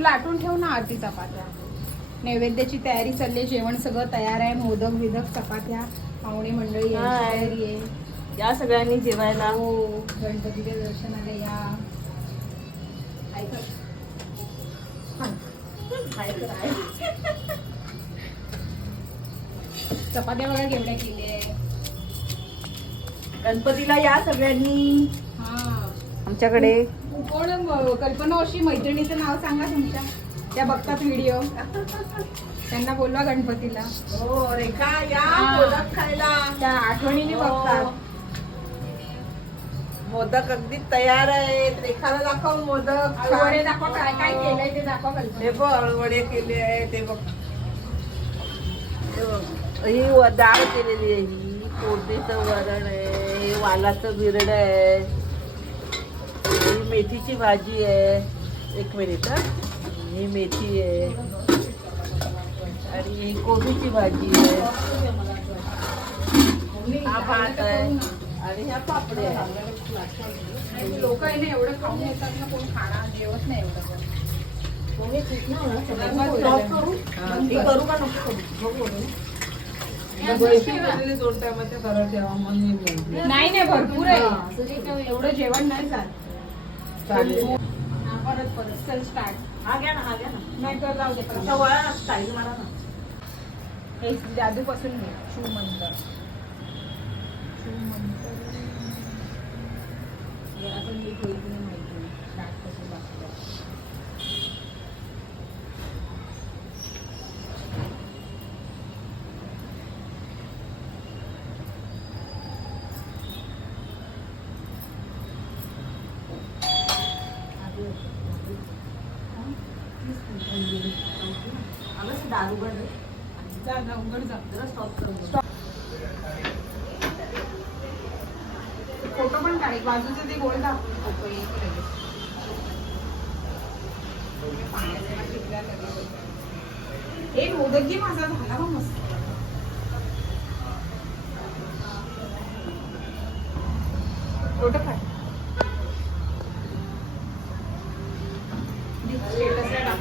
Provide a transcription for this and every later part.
तुला आठवून ठेव ना आरती चपात्या. नैवेद्याची तयारी चालली आहे, जेवण सगळं तयार आहे मोदक विदक चपात्या पाहुणे मंडळी यांची हाय. तयारी आहे या सगळ्यांनी जेवायला. हो गणपतीच्या दर्शनाला या. ऐका. चपात्या बघा केवढ्या केल्या आहे गणपतीला या सगळ्यांनी. हा. आमच्याकडे कोण कल्पना अशी मैत्रिणीचं नाव सांगा तुमच्या. त्या बघतात व्हिडिओ त्यांना बोलवा गणपतीला. हो रेखा या. मोदक खायला. त्या आठवणीने हो. बघतात. मोदक अगदी तयार आहेत. रेखाला दाखव मोदक. वडे दाखवा काय काय केलंय ते दाखवा हे कल्पना बघ वडे केले आहे ते बघ. हे बघ. ही व- डाळ केलेली आहे ही. फोडणीचं वरण आहे हे वालाचं बिरड आहे. मेथीची भाजी आहे. एक मिनिट हा. ही मेथी आहे. आणि ही कोबीची भाजी आहे. हा भात आहे. आणि ह्या आहे लोक आहे ना एवढं खाऊन येतात ना कोण खाणार जेवत नाही एवढं. हे. नाही नाही भरपूर आहे. एवढं जेवण नाही जात चालेल. परत परत चल स्टार्ट हा घ्या ना हा घ्या ना. नाही तर जाऊ दे परत. आता वळा स्टाईल मारा ना. हे जादू पासून घे शू मंत्र शू मंत्र जरा पण नीट होईल की नाही माहिती. नाही स्टार्ट कसं लागतं दारू बंद जा उघड जा जरा स्टॉप फोटो पण काढ बाजूचे ते गोल दाखव फोटो एक लगेच. मोदक घे माझा झाला बा मस्त फोटो काढ स्टेटसला टाक.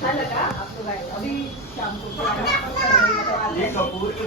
झालं का? आपलं काय? अभी शाम को ये कपूर की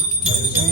Yeah.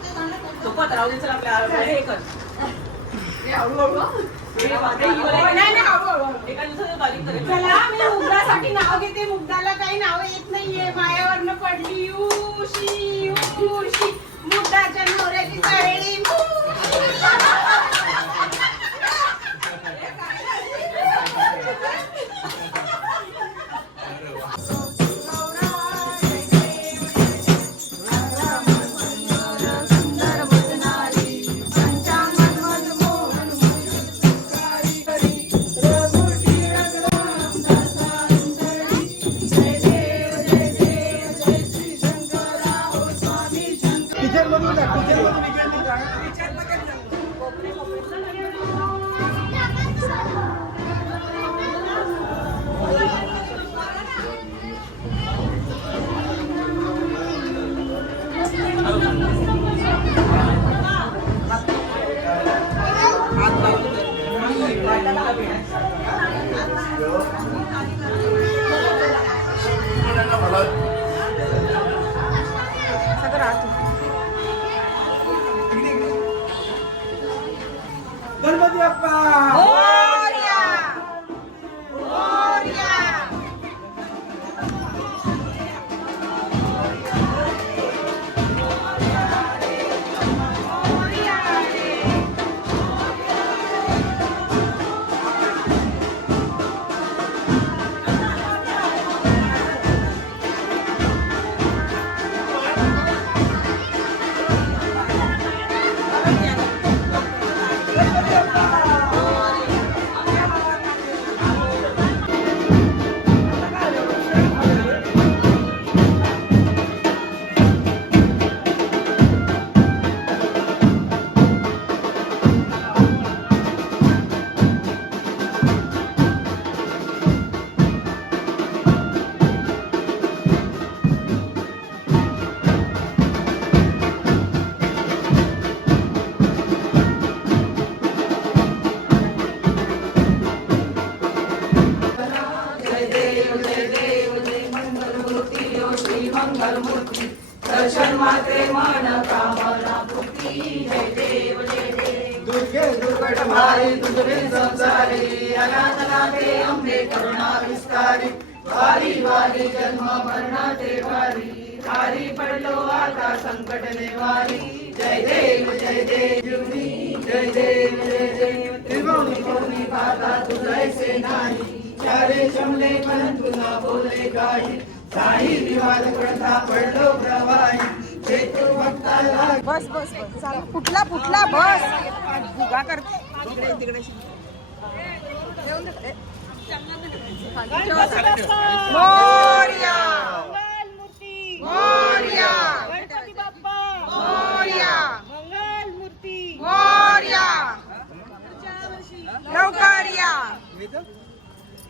सोबत राहू दे चल आपल्या हे कर. चला मी मुग्धासाठी नाव घेते मुग्धाला काही नाव येत नाहीये. मायावरनं पडली उशी उशी. मुग्धाच्या नवऱ्याची चाळी Yeah. गणपती बाप्पा! हो! दुर्गे दुर्गट भारी दुर्गे संसारी. अनाथनाथे अंबे करुणा विस्तारी वारी वारी जन्म मरणाचे वारी. वारी पडलो आता संकट निवारी जय देव जय देव जय देव जय देव. त्रिभुवनी कोणी पाहता तुझैसे नाही. चारे शमले परंतु न बोले काही. काही विवाद पडता पडलो प्रवाही. बस बस बस. चला. फुटला फुटला बस. भुगा करते. तिकडे. तिकडे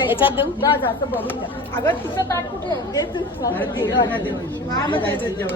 याच्यात देऊ अगं तिचं ताट कुठे आहे? जायचं जेवण.